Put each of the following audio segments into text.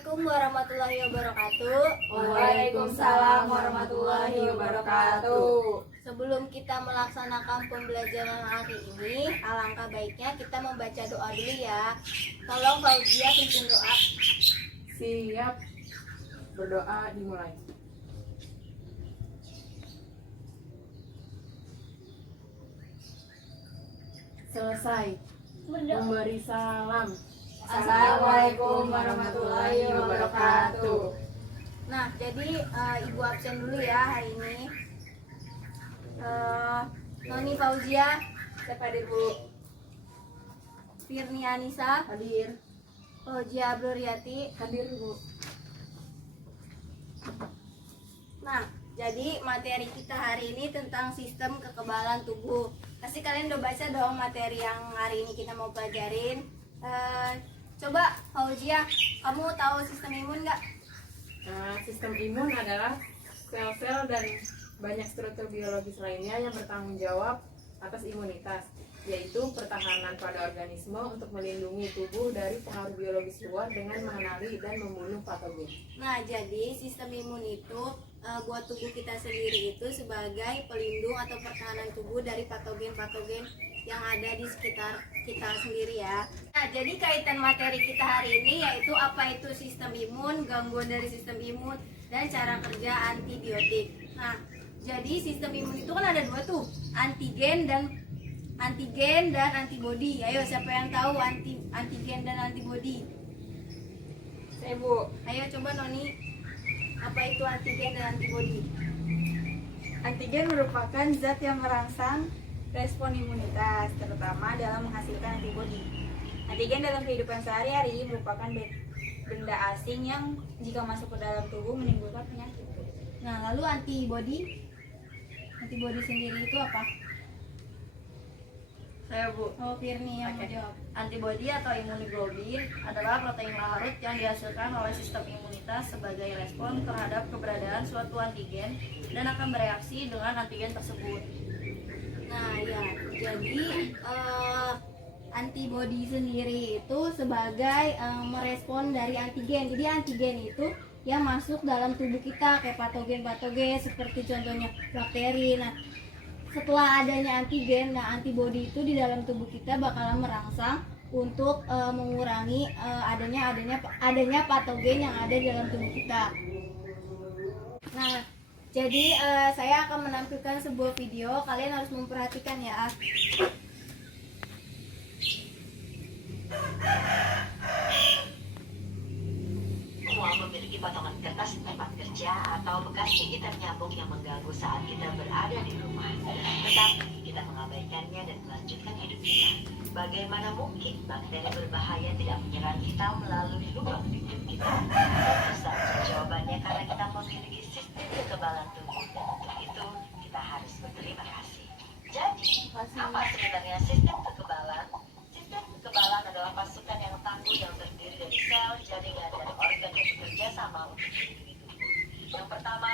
Assalamualaikum warahmatullahi wabarakatuh. Waalaikumsalam warahmatullahi wabarakatuh. Sebelum kita melaksanakan pembelajaran hari ini, alangkah baiknya kita membaca doa dulu ya. Tolong Fauzia pimpin doa. Siap. Berdoa dimulai. Selesai. Memberi salam. Assalamualaikum warahmatullahi wabarakatuh. Nah, jadi Ibu absen dulu ya hari ini. Noni Fauzia, Siapa Ibu? Firni Anissa, Hadir. Fauzia Abruriati. Hadir Bu. Nah, jadi materi kita hari ini tentang sistem kekebalan tubuh. Pasti kalian udah baca dong materi yang hari ini kita mau pelajarin. Coba Fauzia, kamu tahu sistem imun nggak? Sistem imun adalah sel-sel dan banyak struktur biologis lainnya yang bertanggung jawab atas imunitas, yaitu pertahanan pada organisme untuk melindungi tubuh dari pengaruh biologis luar dengan mengenali dan membunuh patogen. Nah, jadi sistem imun itu buat tubuh kita sendiri itu sebagai pelindung atau pertahanan tubuh dari patogen-patogen yang ada di sekitar kita sendiri ya. Nah, jadi kaitan materi kita hari ini yaitu apa itu sistem imun, gangguan dari sistem imun, dan cara kerja antibiotik. Nah, jadi sistem imun itu kan ada dua tuh, antigen dan antibodi. Ayo, siapa yang tahu antigen dan antibodi? Saya Bu. Ayo coba Noni, apa itu antigen dan antibodi? Antigen merupakan zat yang merangsang respon imunitas, terutama dalam menghasilkan antibodi. Antigen dalam kehidupan sehari-hari merupakan benda asing yang jika masuk ke dalam tubuh menimbulkan penyakit. Nah, lalu antibodi sendiri itu apa? Saya Bu. Oh, Firni yang mau jawab. Antibodi atau imunoglobulin adalah protein larut yang dihasilkan oleh sistem imunitas sebagai respon terhadap keberadaan suatu antigen dan akan bereaksi dengan antigen tersebut. Nah, ya, jadi antibodi sendiri itu sebagai merespon dari antigen. Jadi antigen itu yang masuk dalam tubuh kita kayak patogen-patogen seperti contohnya bakteri. Nah, setelah adanya antigen, nah antibodi itu di dalam tubuh kita bakalan merangsang untuk mengurangi adanya patogen yang ada di dalam tubuh kita. Nah, jadi saya akan menampilkan sebuah video, kalian harus memperhatikan ya. Semua memiliki potongan kertas tempat kerja atau bekas gigitan nyamuk yang mengganggu saat kita berada di rumah. Tetapi kita mengabaikannya dan melanjutkan hidup kita. Bagaimana mungkin bakteri berbahaya tidak menyerang kita melalui lubang di kulit kita? Tentu saja jawabannya karena kita memiliki sistem kekebalan tubuh dan untuk itu kita harus berterima kasih. Jadi, apa sebenarnya sistem kekebalan? Sistem kekebalan adalah pasukan yang tangguh yang terdiri dari sel, jaringan, dan organ yang bekerja sama untuk melindungi tubuh. Yang pertama,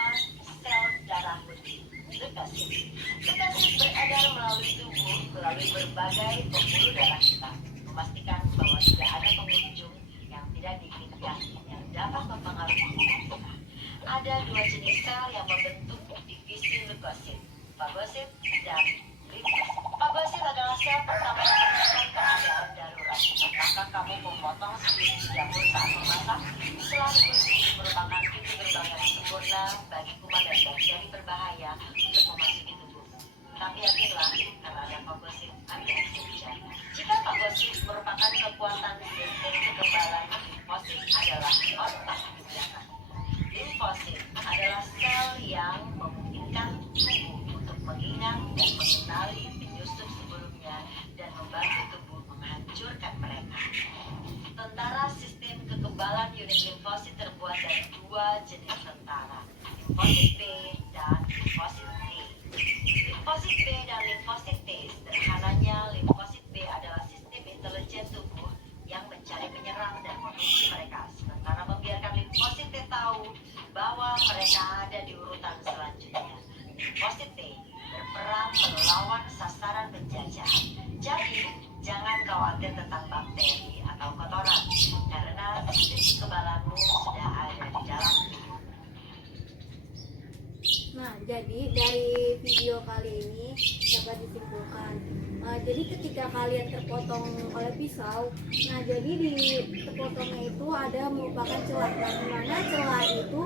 sel darah putih, leukosit. Leukosit beredar melalui tubuh melalui berbagai pembuluh darah kita, memastikan bahwa tidak ada pengunjung yang tidak diinginkan yang dapat mempengaruhi kita. Ada dua jenis sel yang membentuk divisi leukosit, fagosit dan limfosit. Fagosit adalah sel pertama yang menemukan keadaan darurat. Apakah kamu memotong sepiring di dapur saat memasak? Selanjutnya ini merupakan pintu gerbang yang sempurna bagi kuman dan bakteri berbahaya untuk memasuki tubuh. Tapi yakinlah, karena ada fagosit, ada aksi bicara. Jika fagosit merupakan kekuatan sistem kekebalan, limfosit adalah otak di belakang. Limfosit adalah sel yang memungkinkan tubuh untuk mengingat dan mengenali penyusup sebelumnya dan membantu tubuh menghancurkan mereka. Tentara sistem kekebalan unit limfosit terbuat dari dua jenis tentara, limfosit B dan limfosit T. Limfosit B dan limfosit T, sederhananya limfosit B adalah sistem intelijen tubuh yang mencari penyerang dan mengunci mereka, sementara membiarkan limfosit T tahu bahwa mereka ada di urutan selanjutnya. Limfosit T berperang melawan sasaran penjajah. Jadi, jangan khawatir tentang bakteri atau kotoran, karena sistem kekebalanmu video kali ini dapat disimpulkan. Jadi ketika kalian terpotong oleh pisau, nah jadi di terpotongnya itu ada merupakan celah, nah, di mana celah itu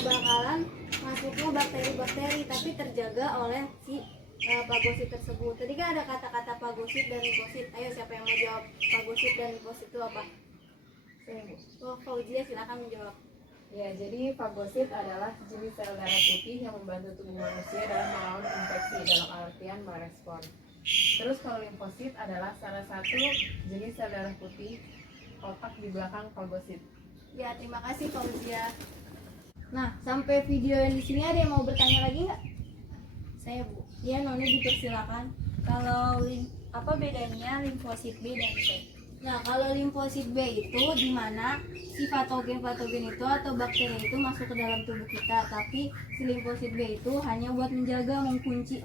bakalan masuknya bakteri-bakteri tapi terjaga oleh si fagosit tersebut. Tadi kan ada kata-kata fagosit dan limfosit. Ayo siapa yang mau jawab fagosit dan limfosit itu apa? Saya, Bu. Oh, Fauzia silakan menjawab. Ya, jadi fagosit adalah jenis sel darah putih yang membantu tubuh manusia dalam melawan infeksi dalam artian merespon. Terus kalau limfosit adalah salah satu jenis sel darah putih otak di belakang fagosit. Ya, terima kasih Fauzia. Nah, sampai video yang di sini ada yang mau bertanya lagi nggak? Saya, Bu. Ya, Noni dipersilakan. Kalau apa bedanya limfosit B dan T? Nah, kalau limfosit B itu di mana si patogen-patogen itu atau bakteri itu masuk ke dalam tubuh kita, tapi si limfosit B itu hanya buat menjaga,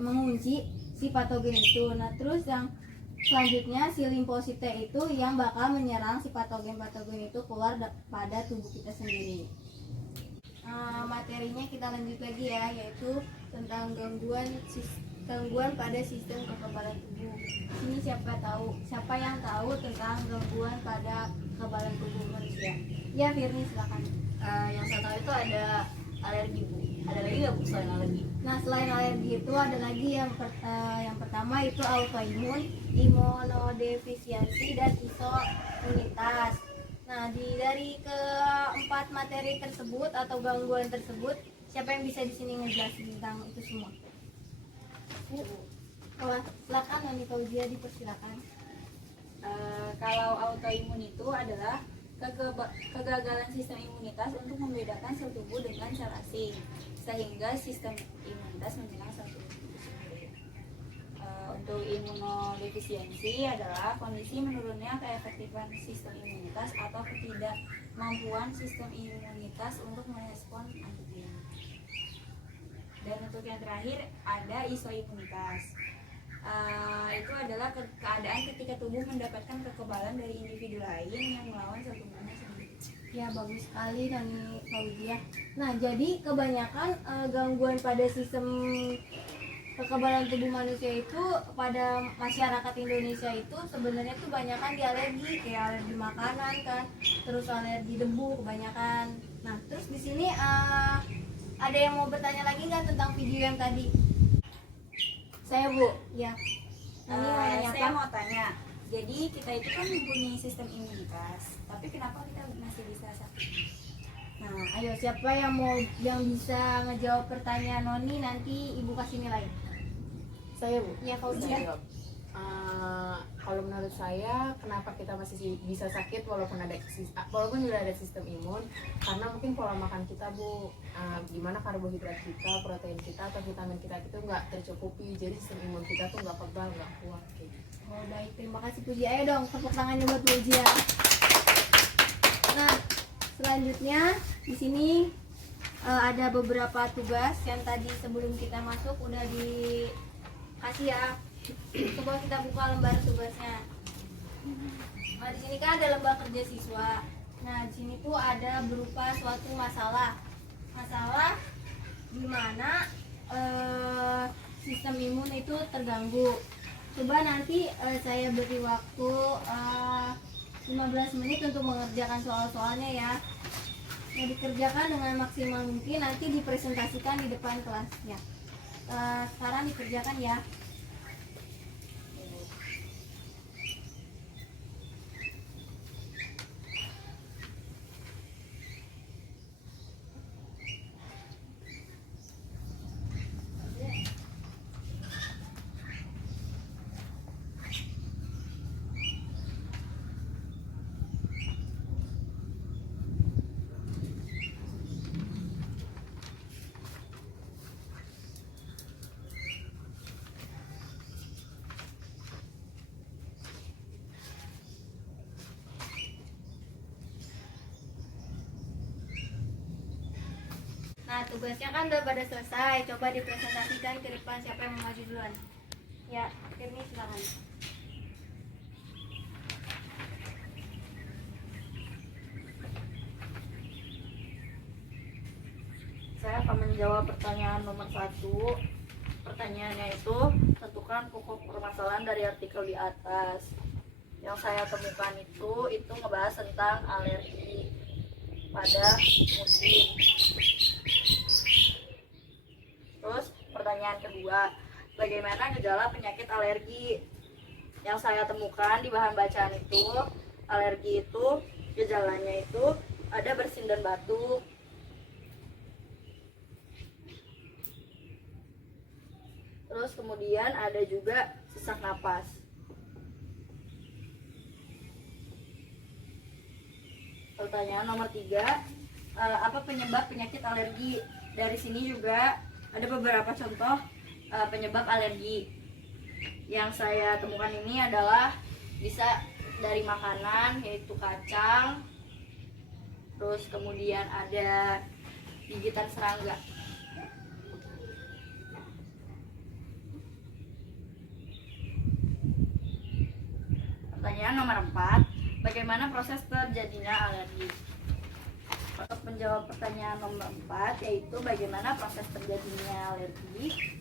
mengunci si patogen itu. Nah, terus yang selanjutnya si limfosit T itu yang bakal menyerang si patogen-patogen itu keluar pada tubuh kita sendiri. Materinya kita lanjut lagi ya, yaitu tentang gangguan pada sistem kekebalan tubuh. Ini siapa yang tahu tentang gangguan pada kekebalan tubuh manusia? Ya, Firni silakan. Yang saya tahu itu ada alergi, Bu. Ada lagi nggak, Bu, selain alergi? Nah, selain alergi itu ada lagi yang pertama itu autoimun, imunodefisiensi, dan imunitas. Nah, dari keempat materi tersebut atau gangguan tersebut, siapa yang bisa di sini ngejelasin tentang itu semua? Oh, silakan Noni Fauzia, dipersilakan. Kalau autoimun itu adalah kegagalan sistem imunitas untuk membedakan sel tubuh dengan sel asing, sehingga sistem imunitas menyerang sel tubuh itu sendiri. Untuk imunodefisiensi adalah kondisi menurunnya keefektifan sistem imunitas atau ketidakmampuan sistem imunitas untuk merespon antigen. Dan untuk yang terakhir ada isoimunitas. Itu adalah keadaan ketika tubuh mendapatkan kekebalan dari individu lain yang melawan sel tubuhnya sendiri. Ya, bagus sekali Noni Fauzia. Nah, jadi kebanyakan gangguan pada sistem kekebalan tubuh manusia itu pada masyarakat Indonesia itu sebenarnya tuh kebanyakan di alergi, kayak alergi makanan kan, terus alergi debu kebanyakan. Nah, terus di sini ada yang mau bertanya lagi nggak tentang video yang tadi? Saya, Bu. Ya. Noni mau nanya Saya apa? mau tanya, jadi kita itu kan mempunyai sistem imunitas, tapi kenapa kita masih bisa sakit? Nah, ayo siapa yang bisa ngejawab pertanyaan Noni, nanti Ibu kasih nilai. Saya, Bu. Ya, Fauzia. Saya jawab. Kalau menurut saya, kenapa kita masih bisa sakit walaupun sudah ada sistem imun? Karena mungkin pola makan kita, Bu, gimana karbohidrat kita, protein kita, atau vitamin kita itu nggak tercukupi, jadi sistem imun kita tuh nggak kebal, nggak kuat. Gitu. Oh, baik, terima kasih Puji. Ayo dong, tepuk tangannya buat Puji ya. Nah, selanjutnya di sini ada beberapa tugas yang tadi sebelum kita masuk udah dikasih ya. Coba kita buka lembar tugasnya. Nah, di sini kan ada lembar kerja siswa. Nah, di sini tuh ada berupa suatu masalah di mana sistem imun itu terganggu. Coba nanti saya beri waktu 15 menit untuk mengerjakan soal-soalnya ya. Nah, dikerjakan dengan maksimal mungkin, nanti dipresentasikan di depan kelasnya. Sekarang dikerjakan ya. Nah, tugasnya kan udah pada selesai. Coba dipresentasikan ke depan, siapa yang mau maju duluan. Ya, Firni silakan. Saya akan menjawab pertanyaan nomor 1. pertanyaannya itu tentukan pokok permasalahan dari artikel di atas. Yang saya temukan itu ngebahas tentang alergi pada musim. Terus pertanyaan kedua, bagaimana gejala penyakit alergi? Yang saya temukan di bahan bacaan itu, alergi itu gejalanya itu ada bersin dan batuk. Terus kemudian ada juga sesak napas. Pertanyaan nomor 3, apa penyebab penyakit alergi? Dari sini juga ada beberapa contoh penyebab alergi. Yang saya temukan ini adalah bisa dari makanan, yaitu kacang. Terus kemudian ada gigitan serangga. Pertanyaan nomor 4, bagaimana proses terjadinya alergi? Untuk menjawab pertanyaan nomor 4, yaitu bagaimana proses terjadinya alergi.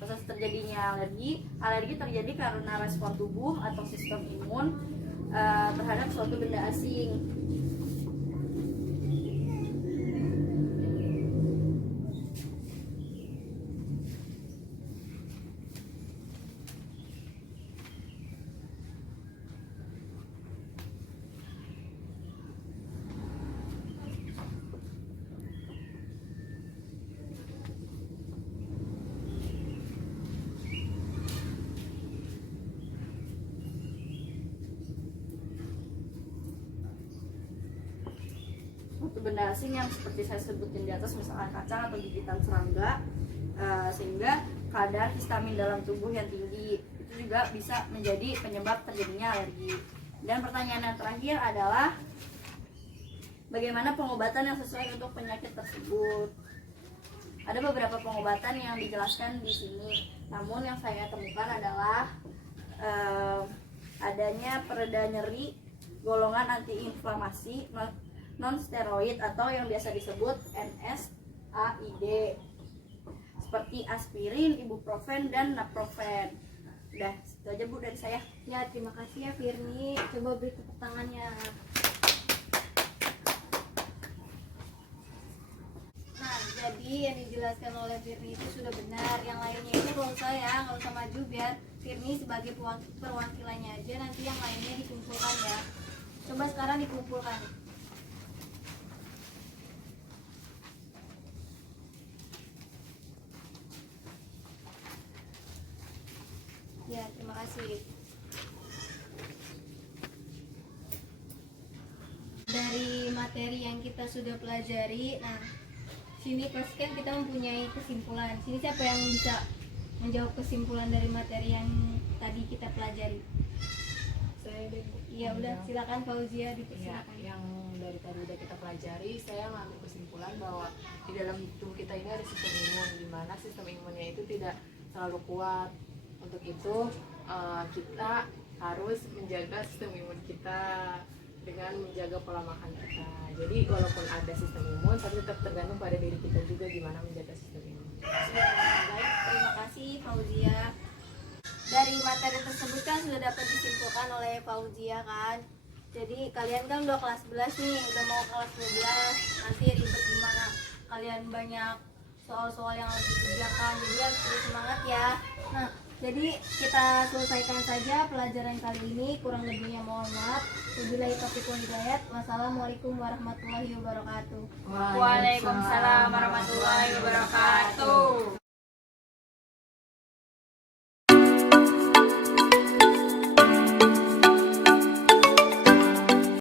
Proses terjadinya alergi terjadi karena respon tubuh atau sistem imun terhadap suatu benda asing. Suatu benda asing yang seperti saya sebutin di atas, misalkan kacang atau gigitan serangga, sehingga kadar histamin dalam tubuh yang tinggi itu juga bisa menjadi penyebab terjadinya alergi. Dan pertanyaan yang terakhir adalah bagaimana pengobatan yang sesuai untuk penyakit tersebut. Ada beberapa pengobatan yang dijelaskan di sini, namun yang saya temukan adalah adanya pereda nyeri, golongan antiinflamasi, non-steroid atau yang biasa disebut NSAID, seperti aspirin, ibuprofen, dan naprofen. Udah, itu aja Bu dari saya. Ya, terima kasih ya Firni. Coba beri tepuk tangannya. Nah, jadi yang dijelaskan oleh Firni itu sudah benar. Yang lainnya itu nggak usah ya, nggak usah maju, biar Firni sebagai perwakilannya aja. Nanti yang lainnya dikumpulkan ya. Coba sekarang dikumpulkan. Ya, terima kasih. Dari materi yang kita sudah pelajari, nah sini pasti kan kita mempunyai kesimpulan. Sini siapa yang bisa menjawab kesimpulan dari materi yang tadi kita pelajari? Saya deh, Bu. Iya, udah silakan Fauzia Ya, dipersilakan. yang dari tadi udah kita pelajari, saya mengambil kesimpulan bahwa di dalam tubuh kita ini ada sistem imun, di mana sistem imunnya itu tidak selalu kuat. Untuk itu kita harus menjaga sistem imun kita dengan menjaga pola makan kita. Jadi walaupun ada sistem imun, tapi tetap tergantung pada diri kita juga gimana menjaga sistem imun. Baik, terima kasih Fauzia. Dari materi tersebut kan sudah dapat disimpulkan oleh Fauzia kan. Jadi kalian kan udah kelas 11 nih, udah mau kelas 12. Nanti ribet gimana? Kalian banyak soal-soal yang harus dikerjakan. Jadi harus terus semangat ya. Nah, jadi kita selesaikan saja pelajaran kali ini. Kurang lebihnya mohon maaf. Wabillahi taufiq wal hidayah. Wassalamualaikum warahmatullahi wabarakatuh. Waalaikumsalam warahmatullahi wabarakatuh.